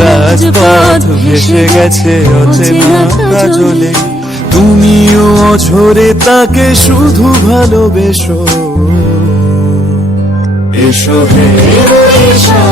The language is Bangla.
রাজপথ ভেসে গেছে অচেনা কাজলে। তুমিও অঝরে তাকে শুধু ভালোবেসো। এসো হে এসো।